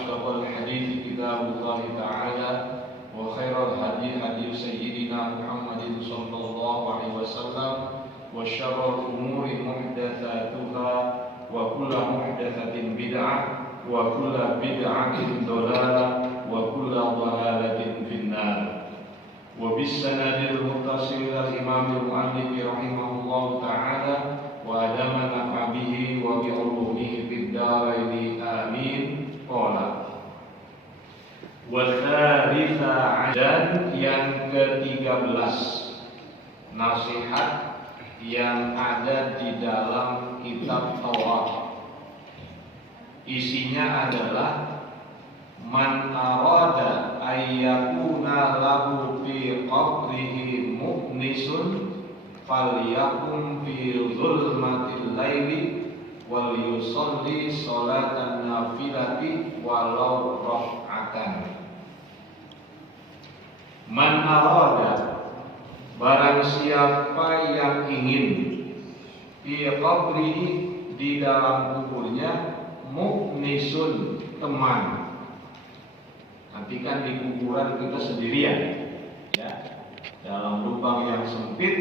أصدق الحديث كتاب الله تعالى وخير الهدي هدي سيدنا محمد صلى الله عليه وسلم وشر الأمور محدثاتها وكل محدثة بدعة وكل بدعة ضلالة وكل ضلالة في النار. وبالسند المتصل إلى الإمام المؤلف رحمه الله تعالى وأدامنا به وبعلومه في الدارين آمين. قال والثالثة dan yang ke-13 nasihat yang ada di dalam kitab Taurat. Isinya adalah man arada ayyakuna lahu fi qabrihi mu'nisun falyakum fi zulmatil laili wal yusalli sholatan nafilati walau rak'atan. Man arada, barang siapa yang ingin fi qabrihi, di dalam kuburnya, mu'nisun, teman. Nanti kan di kuburan kita sendirian, ya, dalam lubang yang sempit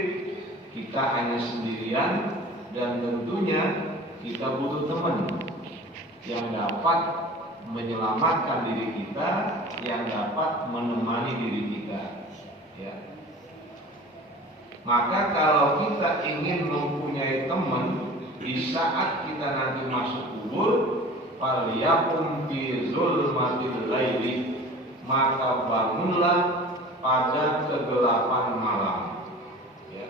kita hanya sendirian, dan tentunya kita butuh teman yang dapat menyelamatkan diri kita, yang dapat menemani diri kita, ya. Maka kalau kita ingin mempunyai teman di saat kita nanti masuk kubur, falyakum fi zulmatil laili, maka bangunlah pada kegelapan malam, ya.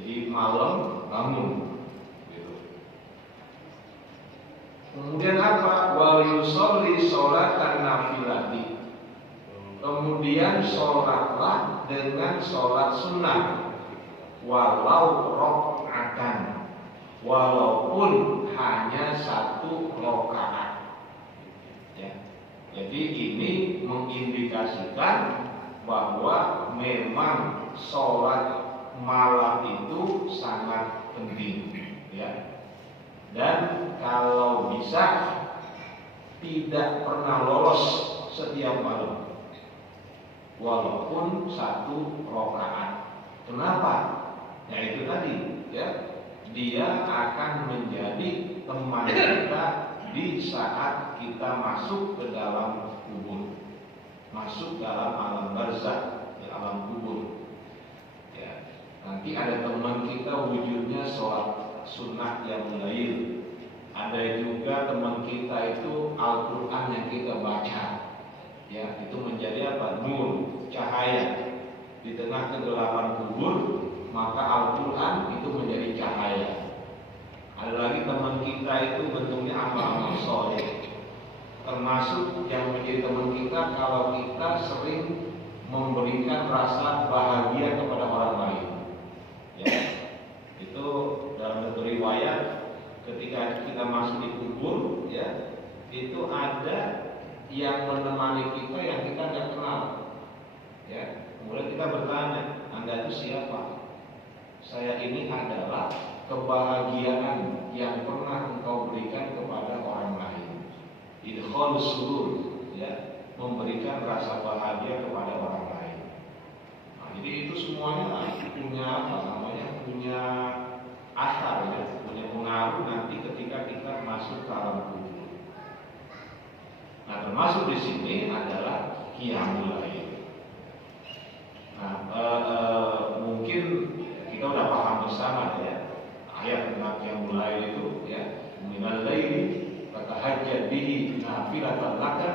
Jadi malam bangun. Kemudian apa? Wal yusolli sholatan nafilati. Kemudian sholatlah dengan sholat sunnah, walau rok'atan, walaupun hanya 1 rakaat. Ya. Jadi ini mengindikasikan bahwa memang sholat malam itu sangat penting, ya. Dan kalau bisa tidak pernah lolos setiap malam, walaupun 1 rakaat. Kenapa? Ya itu tadi, ya, dia akan menjadi teman kita di saat kita masuk ke dalam kubur, masuk dalam alam barzakh, di alam kubur. Ya, nanti ada teman kita wujudnya sholat sunnah yang lain. Ada juga teman kita itu Al-Quran yang kita baca, ya, itu menjadi apa? Nur, cahaya di tengah kegelapan kubur, maka Al-Quran itu menjadi cahaya. Ada lagi teman kita itu bentuknya amal-amal soleh, termasuk yang menjadi teman kita kalau kita sering memberikan rasa bahagia kepada orang lain, ya. Itu dalam satu riwayat ketika kita masuk di kubur, ya, itu ada yang menemani kita yang kita tidak kenal, ya. Kemudian kita bertanya, Anda itu siapa? Saya ini adalah kebahagiaan yang pernah engkau berikan kepada orang lain. Idkhal surur, ya, memberikan rasa bahagia kepada orang lain. Nah, jadi itu semuanya punya apa namanya? Punya asar, ya, punya pengaruh nanti ketika kita masuk ke alam kubur. Nah, termasuk di sini adalah qiyamul lail. Nah, mungkin kita udah paham bersama, ya, ayat tentang qiyamul lail itu, ya, minal laili fatahajjad bihi nafilatan laka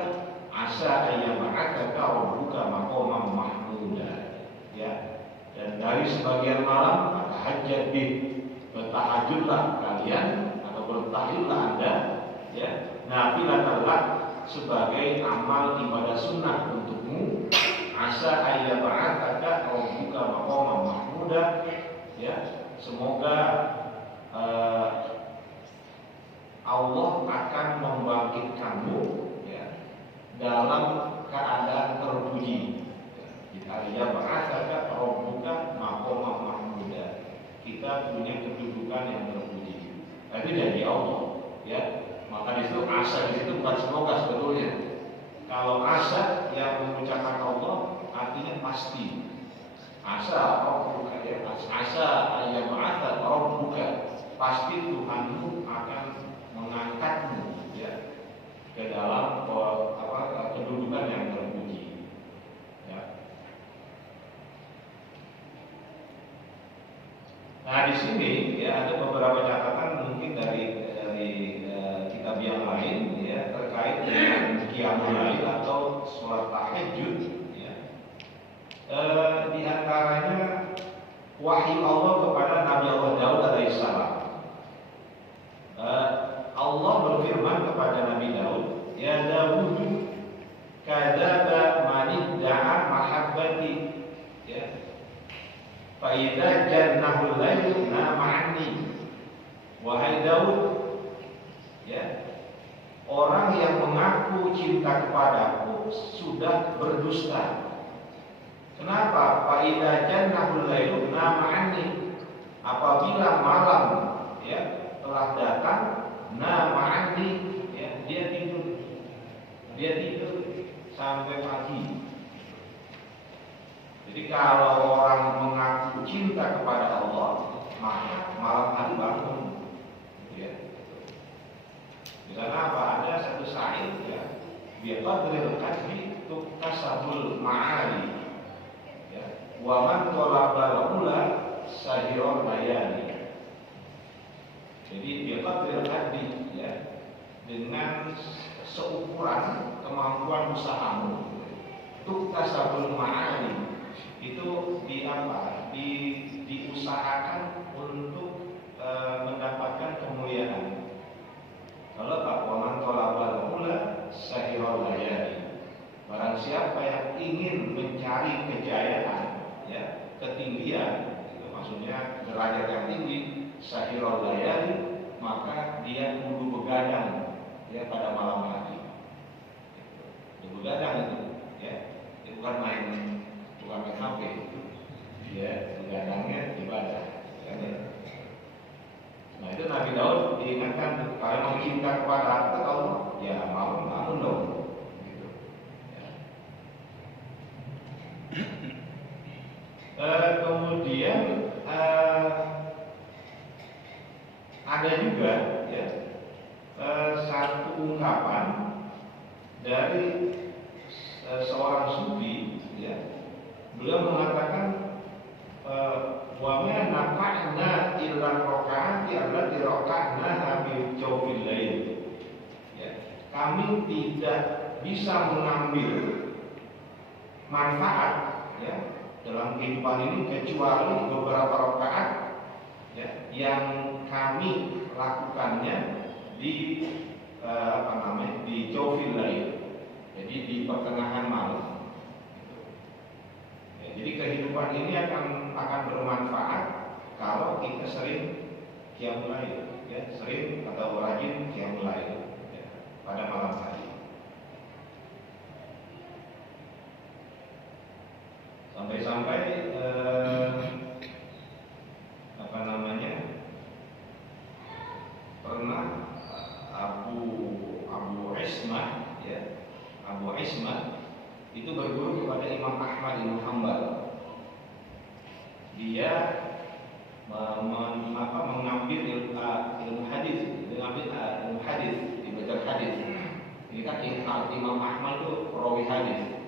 asa ayyab'atsaka rabbuka maqaman mahmuda, ya. Dan dari sebagian malam fatahajjad bihi, bertahajudlah kalian atau bertahlillah Anda, ya, nafilatan lak, sebagai amal ibadah sunnah untukmu, asa ayyab'atsaka rabbuka maqaman mahmuda, ya, semoga Allah akan membangkitkanmu, ya, dalam keadaan terpuji. Ayyab'atsaka rabbuka maqaman mahmuda, kita punya kedudukan yang terpuji. Itu dari Allah, ya. Maka di situ asa di situ bukan semoga sebetulnya. Kalau asa yang mengucapkan Allah artinya pasti. Asa Rabbuka ya, asa ayam asa Rabbuka, pasti Tuhanmu akan mengangkatmu ya ke dalam kedudukan yang terpuji. Ya. Nah di sini ya ada beberapa catatan mungkin dari kitab yang lain ya terkait dengan qiyamul lail atau sholat tahajud ya. Di antaranya wahyu Allah kepada Nabi Allah Daud alaihissalam. Allah berfirman kepada Nabi Daud, ya Daud, kadzaba man idda'a mahabbati ya. Fa idza jannahul lail nama anni. Wahai Daud, ya, orang yang mengaku cinta kepadaku sudah berdusta. Kenapa? Fa idza jannahul lail nama anni. Apabila malam ya telah datang nama anni ya, dia tidur sampai pagi. Jadi kalau orang mengaku cinta kepada Allah, maka malam hari bangun. Ya. Di sana apa? Ada satu syair ya, biqadril qadri tuktasabul ma'ali. Ya. Wa man talabal ula sahirul layali. Jadi biqadril qadri ya, dengan seukuran kemampuan usahamu. Tuktasabul ma'ali. Itu diusahakan untuk mendapatkan kemuliaan. Kalau Pak Waman tolabal mula sahirul layali. Barang siapa yang ingin mencari kejayaan, ya, ketinggian, itu maksudnya derajat yang tinggi, sahirul layali, maka dia kudu begadang, ya, pada malam hari. Begadang itu, ya, itu bukan main HP, ya, begadangnya ibadah, ya. Nah itu Nabi Daud diingatkan kalau mau cinta kepada Allah, ya bangun dong. Gitu. Ya. Kemudian ada juga ya satu ungkapan dari seorang sufi, ya, beliau mengatakan wa ma nafa'na illa rakaati allati raka'na bi jawfil lail. Ya, kami tidak bisa mengambil manfaat ya dalam kehidupan ini kecuali beberapa rakaat ya yang kami lakukannya di di jawfil lail. Jadi di pertengahan malam. Jadi kehidupan ini akan bermanfaat kalau kita sering qiyamul lail, ya, sering atau rajin qiyamul lail ya, pada malam hari. Sampai-sampai pernah Abu Ismah ya, Abu Ismah itu berguru kepada Imam Ahmad bin Hanbal. Dia mengambil ilmu hadis, di belajar hadis. Ini kan Imam Ahmad itu perawi hadis.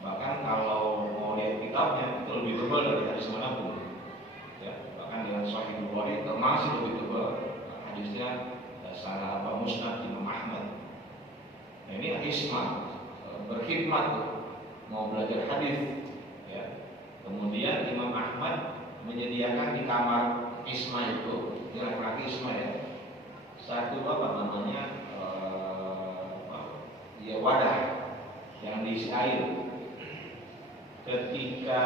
Bahkan kalau mau lihat kitabnya itu lebih tebal dari hadis manapun. Ya, bahkan dengan Sahih Bukhari termasuk lebih tebal hadisnya Sanad Musnad Imam Ahmad. Nah ini Ismah berkhidmat mau belajar hadis ya. Kemudian Imam Ahmad menyediakan di kamar Isma itu, ini laki-laki Isma ya, satu wadah yang diisi air. Ketika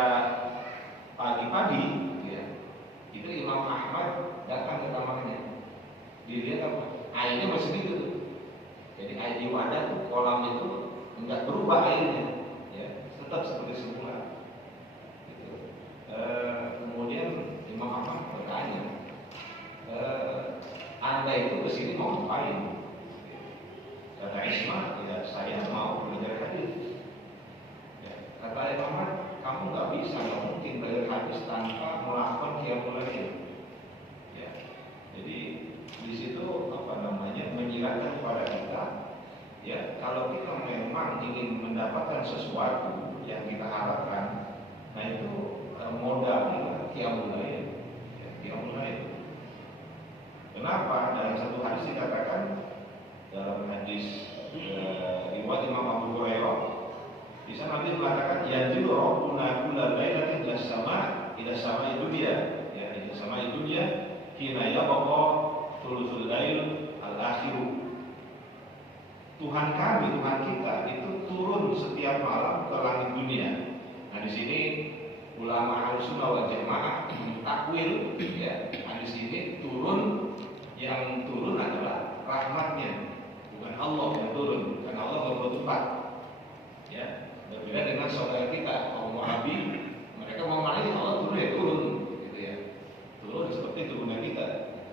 pagi-pagi ya, itu Imam Ahmad datang ke kamarnya, dilihat apa? Airnya masih gitu. Jadi air di wadah tuh, kolam itu enggak berubah airnya, ya, tetap seperti semula. Gitu. Kemudian Imam Ahmad bertanya, Anda itu kesini mau ngapain? Kata Isma, ya saya mau belajar hadis. Ya, kata Imam Ahmad, kamu nggak bisa, nggak mungkin belajar hadis tanpa melakukan qiyamul lail. Ya, jadi di situ menyiratkan kepada kita, ya kalau kita memang ingin mendapatkan sesuatu yang kita harapkan, nah itu modalnya qiyamul lail. Ya, qiyamul lail. Kenapa? Dalam satu hadis dikatakan, dalam hadis riwayat Imam Abu Hurairah, di sana Nabi mengatakan, yanzilu rabbuna kullal lailatin ila sama dunya, ya ila sama dunya, hina yabqa thuluthul lail al-akhiru. Tuhan kami, Tuhan kita itu turun setiap malam ke langit dunia. Nah di sini ulama Ahlussunnah wal Jamaah takwil, ya hadis ini turun, yang turun adalah rahmatnya, bukan Allah yang turun, karena Allah berbuat. Ya, berbeda dengan saudara kita kaum Wahabi, mereka mau manahin Allah turun ya turun, gitu ya, turun seperti turunnya kita,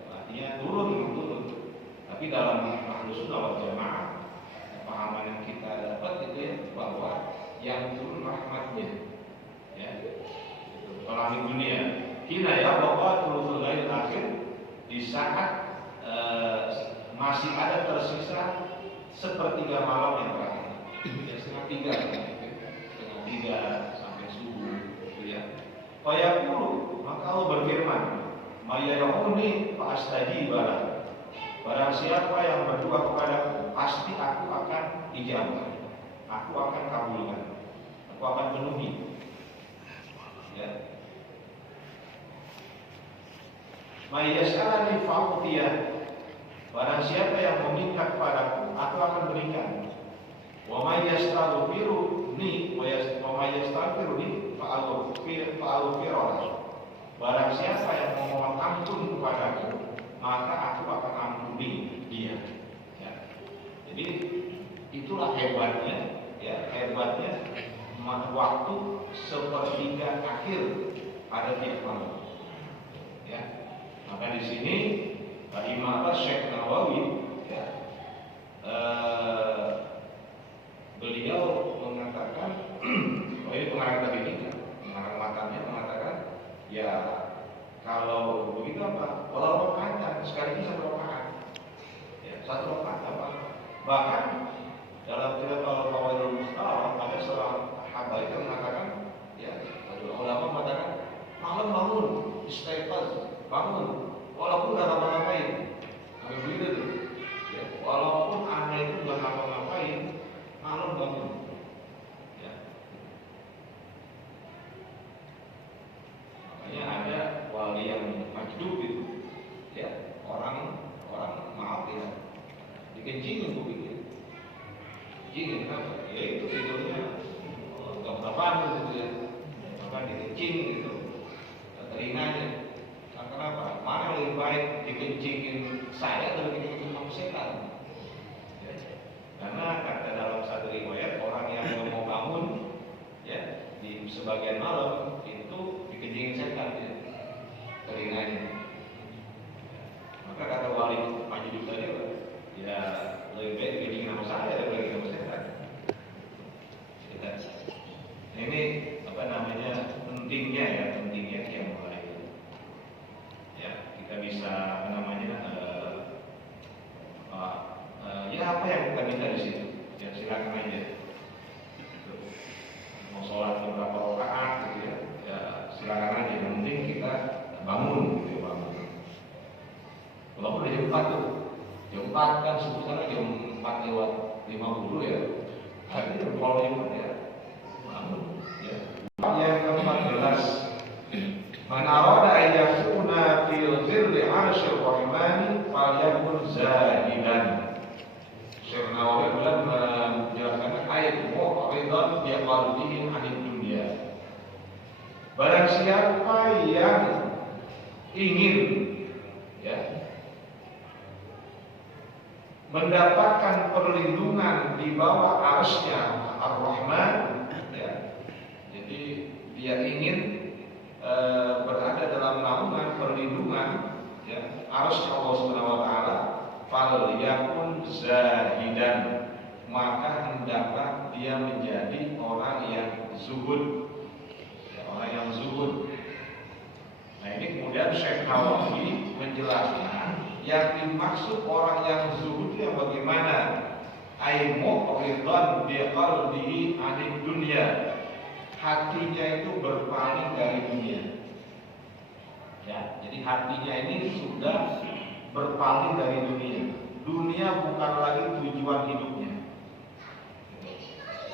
artinya turun memang turun. Tapi dalam Ahlussunnah wal Jamaah pemahaman yang kita dapat itu ya, bahwa yang turun rahmatnya, ya, ke langit dunia. Hina ya bahwa thuluthul lail akhir, di saat masih ada tersisa sepertiga malam yang terakhir, ya, setengah tiga sampai subuh, gitu ya. Fayaqulu, maka Allah berfirman, mayyauni fa astajibah. Barang siapa yang berdoa kepadaku, pasti aku akan ijabah, aku akan kabulkan, aku akan penuhi. Ya. Mayyas'alani fa'utiyah. Barang siapa yang meminta kepadaku, aku akan berikan. Wa mayyastaghfiruni fa'aghfirullah. Barang siapa yang memohon ampun kepadaku, maka aku akan ampuni dia. Ya. Jadi itulah hebatnya, ya hebatnya waktu sepertiga akhir pada tiap malam. Ya. Maka di sini Imam Syekh Nawawi, ya, beliau mengatakan, ini pengarang tadi ini, pengarang matanya mengatakan, ya kalau begitu apa? Walau rakaat, sekali ini satu rakaat, ya satu rakaat apa? Bahkan dalam kitab Al-Qawaidul Mustalah ada seorang habaib yang mengatakan, ya, ulama mengatakan, malam bangun, istighfar, bangun. Walaupun nggak ngapa-ngapain, nggak begitu tuh. Ya, walaupun anda itu nggak ngapa-ngapain, malam bangun. Ya. Makanya ada wali yang majdub itu, ya orang maaf ya, dikencingin kupingnya, kencingin kenapa? Ya itu tidurnya nggak berapa gitu ya, maka dikencing gitu, telinganya. Kenapa? Mana lebih baik dikencingin saya atau dikencingin Imam setan? Ya. Karena kata dalam satu riwayat, orang yang mau bangun, ya di sebagian malam itu dikencingin setan, ya, telinganya. Ya. Maka kata wali Majid tadi, ya lebih baik dikencingin sama saya daripada sama setan. Ya. Nah, ini apa namanya pentingnya ya, pentingnya yang kita bisa apa namanya ya apa yang kita minta di situ, ya silakan aja. Mau sholat beberapa rakaat gitu ya, ya silakan aja. Yang penting kita bangun gitu, bangun. Walaupun udah jam 4 tuh, jam 4 kan subuh sana jam 4:50 ya. Tapi kalau jam 4 ya bangun. Ya. Yang ke-14, man arada an yakuna fi dhilli 'arsyir rahmani falyakun zahidan. Syekh Nawawi bilang menjelaskan ayat mu'ridan bi qalbihi 'anid dunya. Barang siapa yang ingin, ya, mendapatkan perlindungan di bawah arsy-Nya Ar-Rahman, ya. Jadi dia ingin berada dalam naungan perlindungan, ya, arsy Allah Subhanahu wa taala, fal yakun zahidan, zuhud, ya, orang yang zuhud. Nah ini kemudian Syekh Nawawi menjelaskan yang dimaksud orang yang zuhud yang bagaimana. Ai mu'ridhan bi qalbihi 'anid dunya. Hatinya itu berpaling dari dunia. Ya, jadi hatinya ini sudah berpaling dari dunia. Dunia bukan lagi tujuan hidupnya.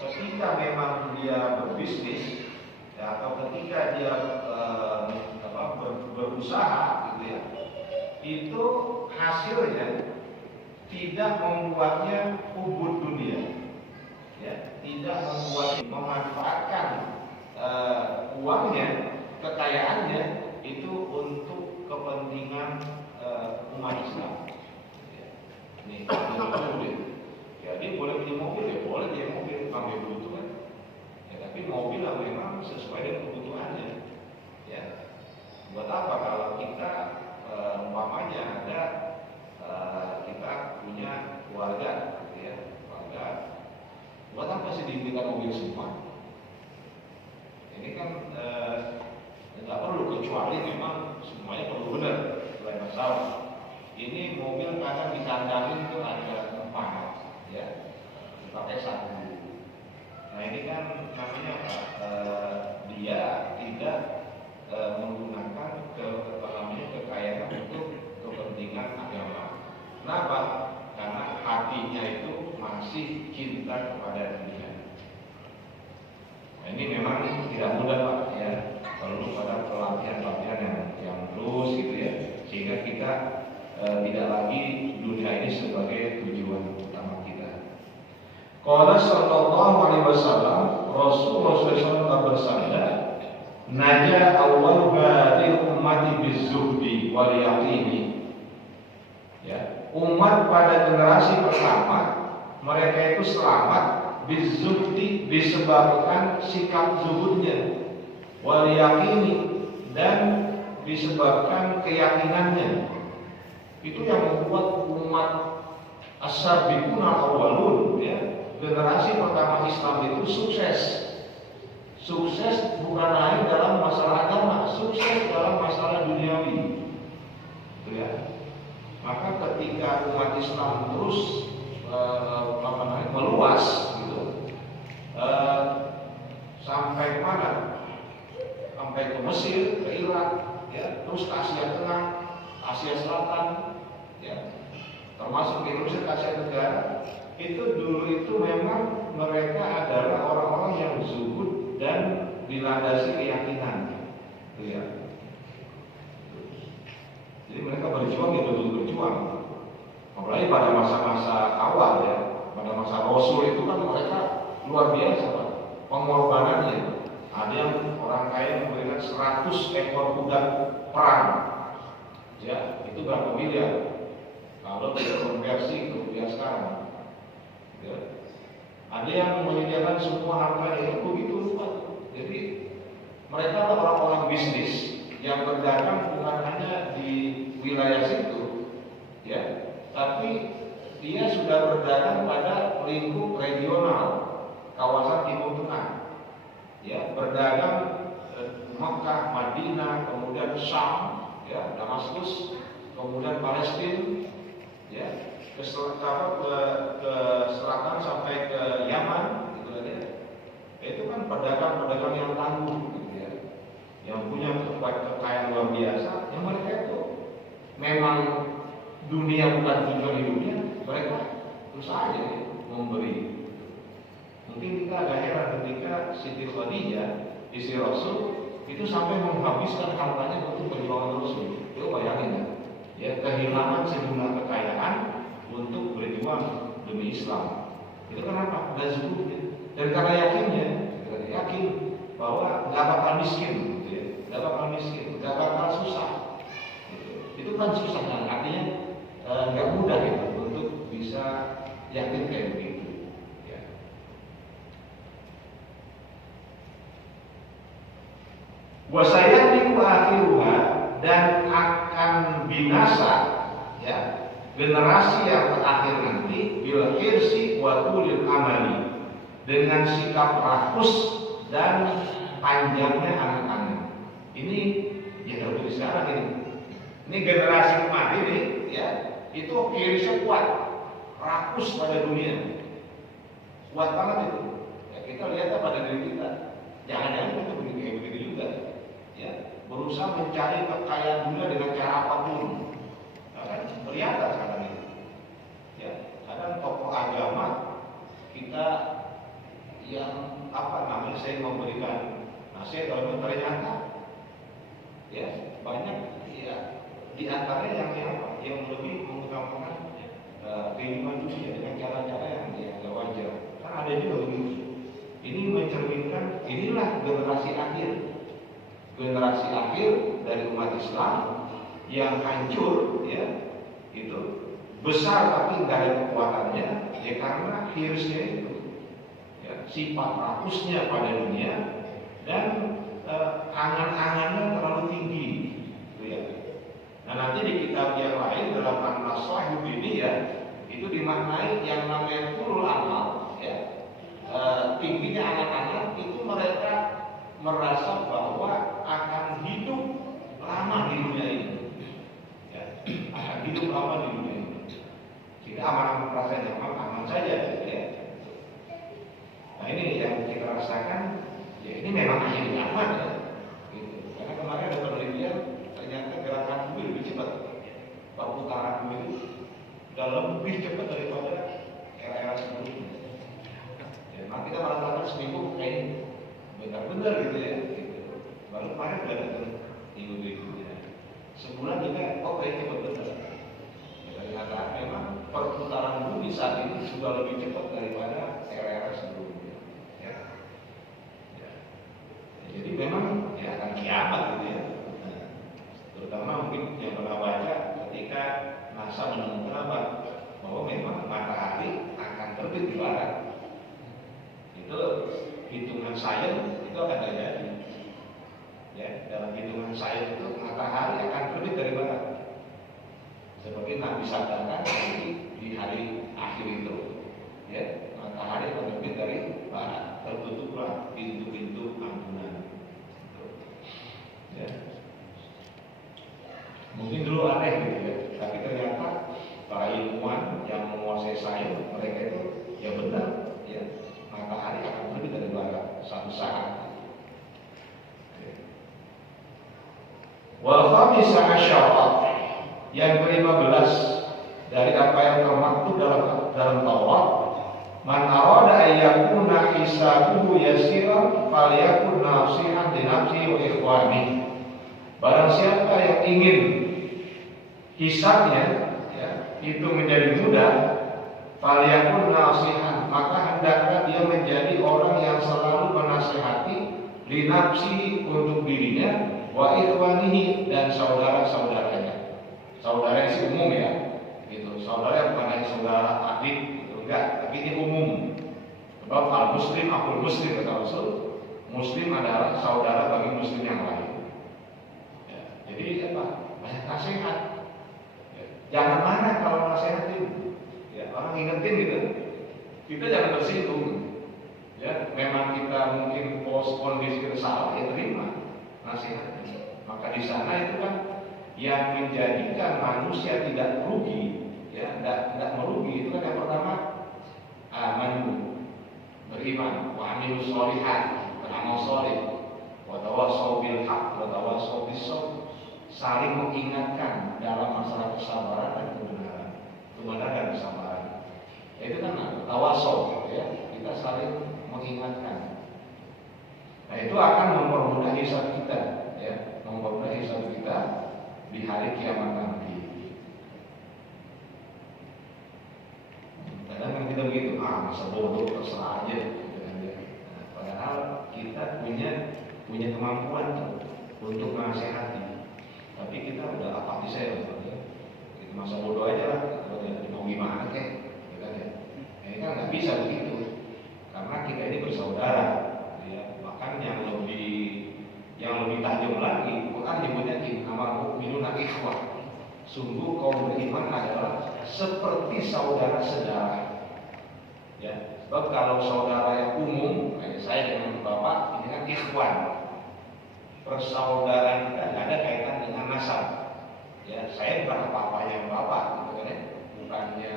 Ketika memang dia berbisnis, ya, atau ketika dia berusaha, gitu ya, itu hasilnya tidak membuatnya ubud dunia, ya, tidak membuat memanfaatkan uangnya, kekayaannya itu untuk kepentingan umat Islam. Ini ya, dia boleh beli mobil, ya boleh dia mobil sampai butuh kan, ya, tapi mobil lah memang sesuai dengan kebutuhannya. Ya, buat apa kalau kita umpamanya ada kita punya keluarga, gitu ya, keluarga, buat apa sih dibelikan mobil semua? Ini kan nggak perlu, kecuali memang semuanya perlu benar, selain masalah. Ini mobil kadang dikandangin itu ada tempat, ya, dipakai satu. Nah ini kan namanya dia tidak menggunakan kekayaan untuk kepentingan agama. Kenapa? Karena hatinya itu masih cinta kepada dunia. Nah, ini memang tidak mudah Pak, ya, perlu pada pelatihan-pelatihan yang terus gitu ya, sehingga kita tidak lagi dunia ini sebagai tujuan utama kita. Qala sallallahu alaihi wasallam, Rasulullah SAW bersabda, "Naja awal hadil ummati bizuhdi wal yaqini." Ya, umat pada generasi pertama mereka itu selamat bizuhdi disebabkan sikap zuhudnya, wal yaqini dan disebabkan keyakinannya. Itu yang membuat umat as-sabiqun al-awwalun, ya, generasi pertama Islam itu sukses. Sukses bukan hanya dalam masalah agama, sukses dalam masalah duniawi. Ya. Maka ketika umat Islam terus meluas, gitu, sampai mana? Sampai ke Mesir, ke Irak, ya, terus ke Asia Tengah, Asia Selatan, ya, termasuk Indonesia, Asia Tenggara. Itu dulu itu memang mereka adalah orang-orang yang zuhud dan dilandasi keyakinan, ya. Jadi mereka berjuang, ya betul berjuang. Apalagi pada masa-masa awal, ya, pada masa Rasul itu kan mereka luar biasa Pak, pengorbanannya. Ada yang orang kaya memberikan 100 ekor kuda perang, ya, itu berapa miliar? Kalau kita konversi ke rupiah sekarang, ya. Ada yang menyediakan semua hartanya, itu begitu Pak. Jadi mereka adalah orang-orang bisnis yang berdagang bukan hanya di wilayah situ, ya, tapi dia sudah berdagang pada lingkup regional, kawasan Timur Tengah, ya, berdagang Makkah, Madinah, kemudian Syam, ya, Damaskus, kemudian Palestina, ya, ke selatan sampai ke Yaman, gitu kan, ya. Itu kan pedagang-pedagang yang tangguh, gitu ya, yang punya kekayaan luar biasa. Yang mereka itu memang dunia bukan tujuan hidupnya, mereka terus aja, ya, memberi. Mungkin kita agak heran ketika Siti Khadijah, istri Rasul, itu sampai menghabiskan hartanya untuk perjuangan Rasul. Itu bayangin ya, ya, kehilangan sejumlah kekayaan untuk berjuang demi Islam. Itu kenapa? Dan zuhudnya. Dan karena yakinnya, yakin bahwa nggak bakal miskin, gitu ya, nggak bakal miskin, nggak bakal susah. Gitu. Itu kan susah, kan? Artinya nggak mudah gitu untuk bisa yakin kayak begitu. Ya. Wasayatiku akhiruha, dan akan binasa, ya, generasi yang terakhir nanti bil hirsi wa tulil amali, dengan sikap rakus dan panjangnya anak-anak. Ini ya terjadi sekarang ini. Ini generasi umat ini ya, itu kirisnya kuat, rakus pada dunia, kuat banget itu. Ya, kita lihat pada diri kita, jangan-jangan kita begitu juga, ya, berusaha mencari kekayaan dunia dengan cara apapun. Nah, kan kelihatan sekarang ini. Ya, kadang tokoh agama kita yang saya memberikan nasihat kalau ternyata ya banyak ya di antaranya yang lebih mengutamakan kehidupan dunia dengan cara-cara yang gak wajar. Kan ada juga begitu. Ini mencerminkan inilah generasi akhir dari umat Islam yang hancur, ya itu besar tapi nggak ada kekuatannya, ya karena virusnya itu, ya, sifat rakusnya pada dunia dan angan-angannya terlalu tinggi, gitu ya. Nah nanti di kitab yang lain dalam An-Nasahih ini ya itu dimaknai yang namanya turul amal, ya tingginya anak-anak itu mereka merasa bahwa akan hidup lama di dunia ini, ya, akan hidup lama di dunia ini. Kita aman merasa nyaman, aman saja, ya. Nah ini yang kita rasakan, ya ini memang hanya nyaman, ya. Gitu. Karena kemarin ada penelitian ternyata gerakan bumi lebih cepat, perputaran bumi itu dalam lebih cepat daripada era-era sebelumnya. Ya, nah kita merasakan seminggu kayak benar-benar gitu ya. Gitu. Lalu kemarin udah datang minggu-minggunya. Sebulan juga, kayak cepat benar. Ternyata memang perputaran bumi saat ini sudah lebih cepat daripada era-era sebelumnya. Ya. Ya. Jadi memang ya akan kiamat gitu ya. Nah, terutama mungkin yang pernah baca ketika NASA menemukan bahwa memang matahari akan terbit di barat. Itu hitungan sains itu akan terjadi. Ya, dalam hitungan sains itu matahari akan terbit dari barat. Seperti Nabi sabdakan nanti di hari akhir itu, ya matahari akan terbit dari barat, tertutuplah pintu-pintu ampunan. Ya. Mungkin dulu aneh gitu ya, tapi ternyata para ilmuwan yang menguasai sains mereka itu ya benar, ya matahari akan terbit dari barat suatu saat. Wal khamisa asyara, yang ke-15 dari apa yang termaktub dalam Taurat, man arada ayyakuna hisabuhu yasiran falyakun nasihan li nafsihi wa ikhwani. Barang siapa yang ingin hisabnya ya, itu menjadi mudah, falyakun nasihan, maka hendaklah dia menjadi orang yang selalu menasihati li nafsihi, untuk dirinya, wa ikhwanihi, dan saudara-saudaranya. Saudara yang umum ya, gitu. Saudara yang bukan hanya saudara adik, gitu. Enggak, tapi ini umum. Sebab al muslim akul muslim kata Rasul. Muslim adalah saudara bagi muslim yang lain. Ya, jadi apa? Banyak nasihat. Ya, jangan marah kalau nasihatin. Ya, orang ingetin gitu. Kita jangan tersinggung. Ya, memang kita mungkin kondisi kita salah, ya terima nasihatnya. Maka di sana itu kan yang menjadikan manusia tidak merugi, ya, tidak merugi itu kan yang pertama amanu, beriman, wa amilus sholihat, beramal sholih, wa tawassaw bil haqq, wa tawassaw bis sabr, saling mengingatkan dalam masalah kesabaran dan kebenaran dan kesabaran. Itu kan tawassaw, ya, kita saling mengingatkan. Nah itu akan mempermudah hisab kita, ya, mempermudah hisab kita di hari kiamat nanti. Kadang kan kita begitu, masa bodoh terserah aja, gitu kan ya. Nah, padahal kita punya kemampuan untuk menasehati, tapi kita udah apatis ya, gitu, masa bodoh aja lah, mau gimana kek, gitu kan ya. Ini kan nggak bisa begitu, karena kita ini bersaudara, ya. Bahkan yang lebih tajam lagi, Quran nyebutnya innamal mu'minuna ikhwah. Sungguh kaum beriman adalah seperti saudara-saudara. Ya, sebab kalau saudara yang umum, kayak saya dengan bapak, ini kan ikhwan. Persaudaraan kita nggak ada kaitan dengan nasab. Ya, saya bukan apa-apanya bapak, gitu kan ya. Bukannya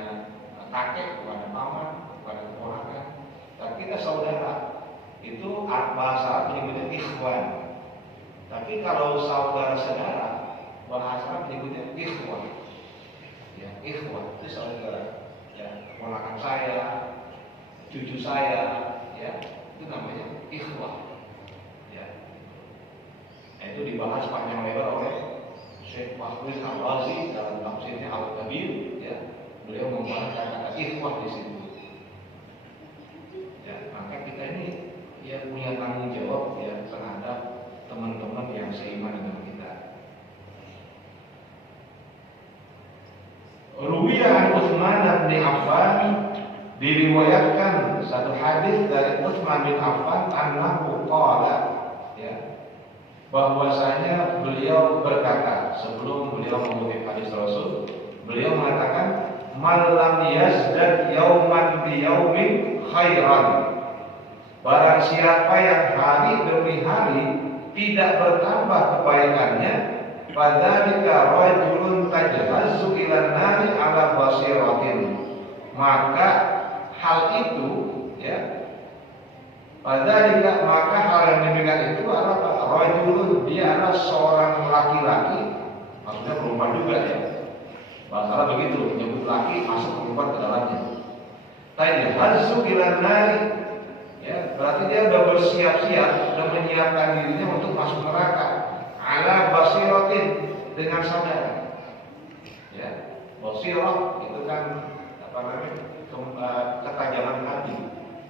kakek, bukan paman, bukan keponakan. Tapi kita saudara. Itu bahasa Arab menyebutnya ikhwan. Tapi kalau saudara-saudara, bahasa Arab menyebutnya ikhwan. Ya, ikhwan itu saudara. Ya, keponakan saya, cucu saya, ya, itu namanya ikhwan. Ya. Nah, itu dibahas panjang lebar oleh Syekh Fakhruddin Ar-Razi dalam tafsirnya Al-Kabir. Ya, beliau membahas kata ikhwan di situ. Ya, maka kita ini ya punya tanggung jawab ya terhadap teman-teman yang seiman dengan kita. Ruwiya an Utsman bin Affan, diriwayatkan satu hadis dari Utsman bin Affan annahu qala, ya, bahwasanya beliau berkata sebelum beliau mengutip hadis Rasul, beliau mengatakan man lam yazdad yauman bi yaumin khairan. Barang siapa yang hari demi hari tidak bertambah kebaikannya, fadzalika rajulun tajhazu ilan nari ala basiratin. Maka hal itu, ya, fadzalika, maka hal yang demikian itu adalah rajulun, dia adalah seorang laki-laki, maksudnya perempuan juga ya. Bahasa begitu, menyebut laki masuk perempuan ke dalamnya. Tajhazu ilan nari. Ya, berarti dia sudah bersiap-siap, sudah menyiapkan dirinya untuk masuk neraka. Ala basiratin, dengan sadar. Ya, basirah itu kan apa namanya? Ketajaman hati.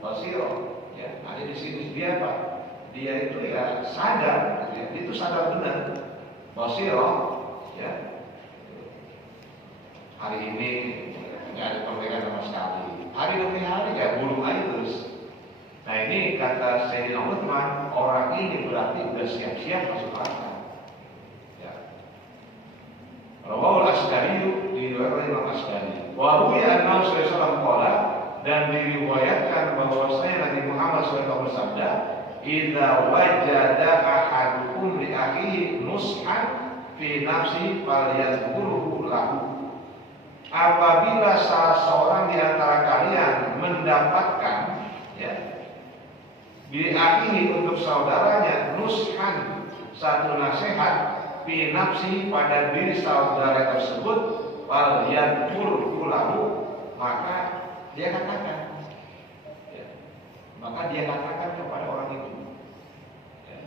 Basirah, ya, ada di sini dia apa? Dia itu ya sadar, ya, itu sadar benar. Basirah, ya. Hari ini nggak ada perbedaan sama sekali. Hari demi hari ya buruk aja terus. Nah ini kata Sayyidina Utsman, orang ini berarti sudah siap-siap masuk neraka. Ya. Rawahul Asqari, diriwayatkan Imam Asqari. Wa ruwiya annahu sallallahu qala, dan diriwayatkan bahwasanya Nabi Muhammad SAW bersabda, "Idza wajada ahadukum li akhihi nushan fi nafsi falyadhkurhu lahu." Apabila salah seorang di antara kalian mendapatkan, ya, diakini untuk saudaranya nushan, satu nasihat, fi nafsi, pada diri saudara tersebut, wal yadkur lahu, maka dia katakan, ya, maka dia katakan kepada orang itu, ya,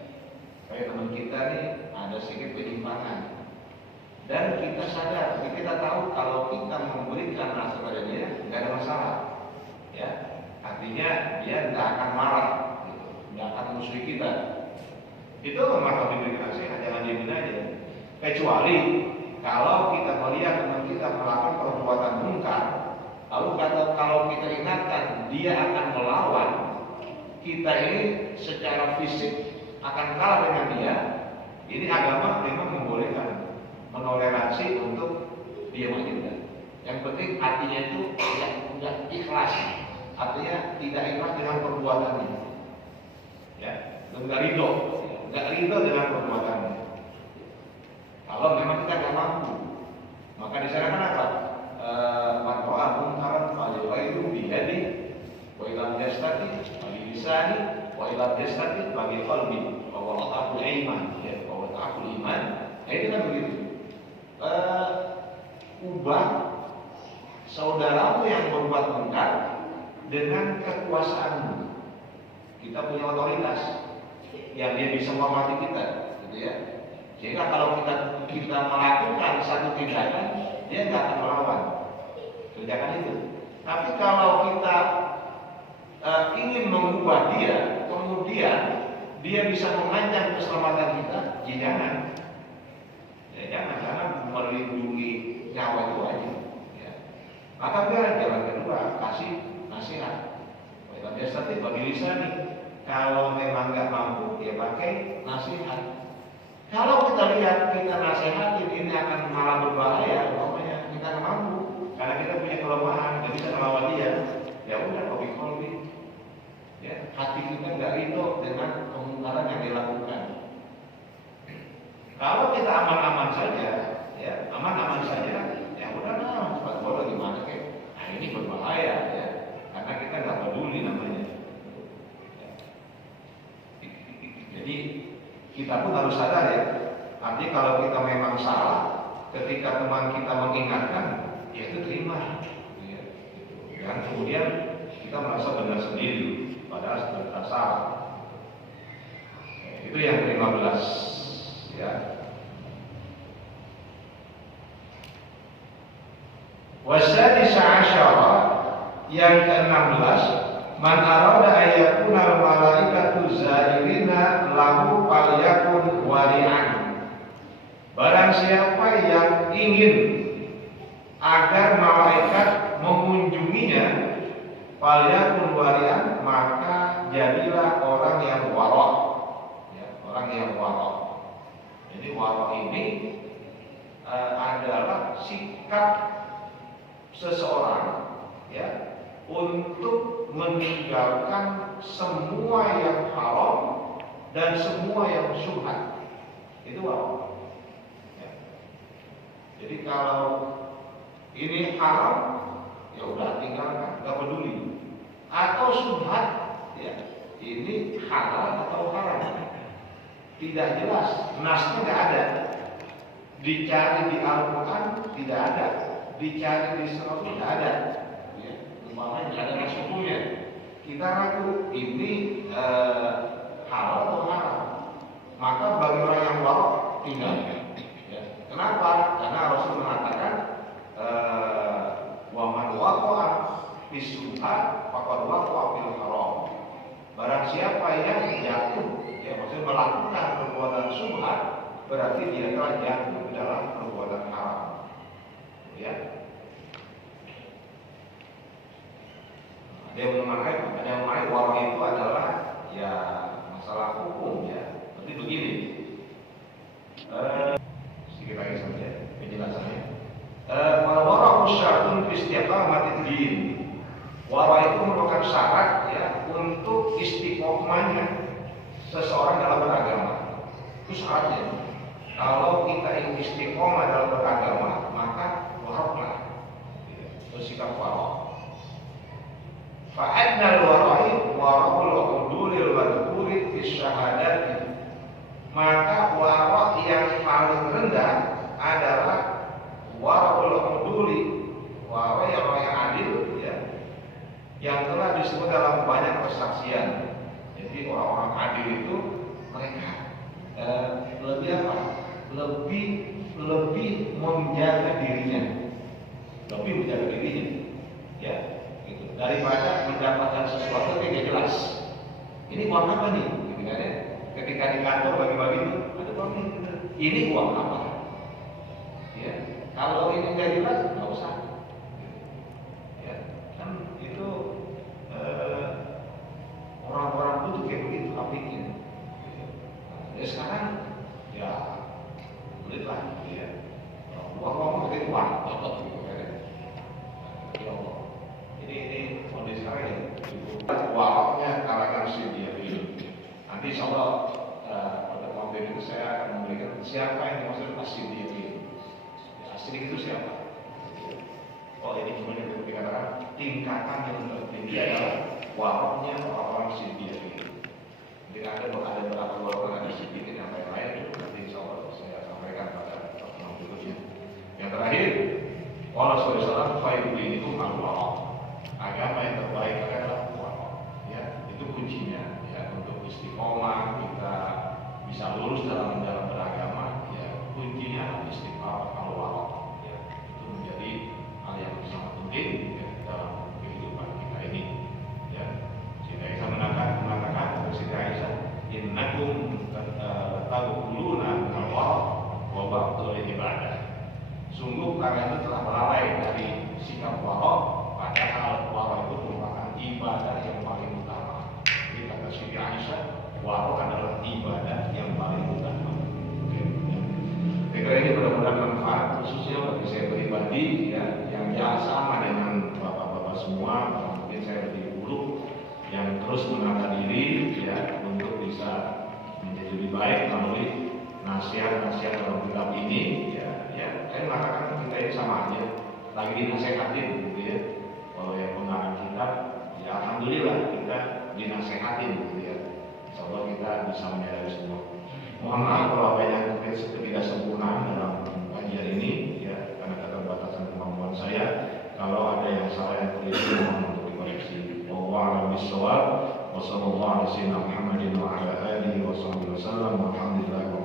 kayak teman kita nih ada sedikit penyimpangan dan kita sadar, kita tahu kalau kita memberikan nasihat pada dia nggak ada masalah, ya, artinya dia nggak akan marah, nggak akan musuhi kita. Itu maka diberikan nasihat, jangan diamin aja. Kecuali kalau kita melihat teman kita melakukan perbuatan mungkar, lalu kalau kita ingatkan dia akan melawan, kita ini secara fisik akan kalah dengan dia. Ini agama memang membolehkan, menoleransi untuk dia menghindar. Yang penting hatinya itu tidak ikhlas, artinya tidak ikhlas dengan perbuatannya. Ya, nggak ridho dengan perbuatannya. Kalau memang kita nggak mampu, maka di sana kan apa? Man ra'a munkaran falyughayyirhu biyadi, wa illam yastati bi lisani, wa illam yastati bi qalbi, wa huwa ta'abul iman, ya, wa huwa ta'abul iman. Nah, itu kan begitu. Ubah saudaramu yang berbuat mungkar dengan kekuasaanmu. Kita punya otoritas yang dia bisa menghormati kita, gitu ya. Sehingga kalau kita melakukan satu tindakan, dia nggak akan melawan. Kerjakan itu. Tapi kalau kita ingin mengubah dia, kemudian dia bisa mengancam keselamatan kita, ya jangan. Ya jangan, karena melindungi nyawa itu aja. Ya. Maka biar jalan kedua, kasih nasihat. Kalau dia statis bagi lisan nih. Kalau memang nggak mampu, ya pakai nasihat. Kalau kita lihat kita nasihatin ini akan malah berbahaya, pokoknya kita nggak mampu, karena kita punya kelemahan, nggak bisa melawan dia. Ya udah, kita aman-aman saja, ya aman-aman saja, ya udahlah, sepak bola gimana kek? Nah ini berbahaya ya, karena kita nggak peduli namanya. Jadi kita pun harus sadar ya. Artinya kalau kita memang salah, ketika teman kita mengingatkan, ya itu terima. Ya, gitu. Dan kemudian kita merasa benar sendiri, padahal sudah salah. Itu yang ke-15 ya. Wasadisa asyara, yang ke-16, man arada ayakunal malaikatu zairina lahu falyakun wari'an. Barang siapa yang ingin agar malaikat mengunjunginya, falyakun wari'an, maka jadilah orang yang wara'. Ya, orang yang wara'. Jadi wara' ini adalah sikap seseorang ya untuk meninggalkan semua yang haram dan semua yang syubhat. Itu wara'. Ya. Jadi kalau ini haram, ya udah tinggalkan, nggak peduli. Atau syubhat, ya ini halal atau haram, tidak jelas, nasnya nggak ada. Dicari di Al-Quran tidak ada, dicari di surat tidak ada. Ya, umpamanya tidak ada nas hukumnya. Kita ragu ini halal atau haram. Maka bagi orang yang wara' tinggalkan. Ya. Kenapa? Karena Rasul mengatakan wa man waqa'a fi syubhat faqad waqa'a fil haram. Barang siapa yang jatuh, ya maksudnya melakukan perbuatan syubhat, berarti dia telah jatuh dalam perbuatan haram. Ya. Ada yang memahami wara' itu adalah ya masalah hukum ya. Tapi begini, sedikit lagi saja penjelasannya. Wara' syartun fi istiqamatil din. Wara' itu merupakan syarat ya untuk istiqomahnya seseorang dalam beragama. Itu syaratnya. Kalau kita ingin istiqomah dalam beragama, maka wara'lah, bersikap wara'. Fa'adnal wara'i wara'ul udulil wadhuri fi syahadati. Maka wara' yang paling rendah adalah wara'ul uduli, wara' yang orang yang adil ya, yang telah disebut dalam banyak persaksian. Jadi orang-orang adil itu mereka lebih apa? Lebih menjaga dirinya, ya, gitu. Daripada mendapatkan sesuatu yang tidak jelas. Ini uang apa nih? Ketika di kantor bagi-bagi itu ada uang ini uang apa? Ya, kalau ini tidak jelas nggak usah. Ya, kan itu orang-orang itu kayak begitu apiknya. Ya sekarang ya bolehlah ya. Uang itu uang, dapat gitu kan. Ya Allah. Ini kondisi sekarang ya. Waroknya kalangan Syria ini. Nanti insyaallah pada konten itu saya akan memberikan siapa yang dimaksud Syria ini. Asli itu siapa? Oh ini cuma yang dikatakan tingkatan yang tertinggi adalah waroknya orang-orang Syria ini. Jadi ada beberapa golongan ada sedikit yang lain nanti insyaallah saya sampaikan pada pertemuan berikutnya. Yang terakhir, Allah SWT khairul dinikum al-wara'. Agama yang terbaik adalah wara'. Ya, itu kuncinya ya untuk istiqomah kita bisa lurus dalam beragama ya kuncinya istiqomah al-wara'. Ya, itu menjadi hal yang sangat penting ya, dalam kehidupan kita ini. Ya, Siti Aisyah mengatakan Siti Aisyah innakum taquluna al-wara' wa ba'dul ibadah. Sungguh kalian itu telah melalai dari sikap wara', padahal wara' itu merupakan ibadah yang paling utama. Jadi kata Siti Aisyah, wara' adalah ibadah yang paling utama. Oke. Saya kira ini benar-benar manfaat khususnya bagi saya pribadi ya, yang sama dengan bapak-bapak semua, mungkin saya lebih buruk yang terus menata diri ya untuk bisa menjadi lebih baik melalui nasihat dalam kitab ini, saya mengatakan kita ini sama aja lagi dinasehatin gitu ya. Kalau yang pengarang kitab, ya alhamdulillah kita dinasehatin gitu ya. Insyaallah kita bisa menyadari semua. Mohon maaf kalau ada yang ketidaksempurnaan dalam kajian ini ya, karena keterbatasan kemampuan saya. Kalau ada yang salah yang keliru mohon untuk dikoreksi. Wallahu a'lam bishawab. Wassallallahu ala sayyidina Muhammadin wa ala alihi wasallam. Alhamdulillah.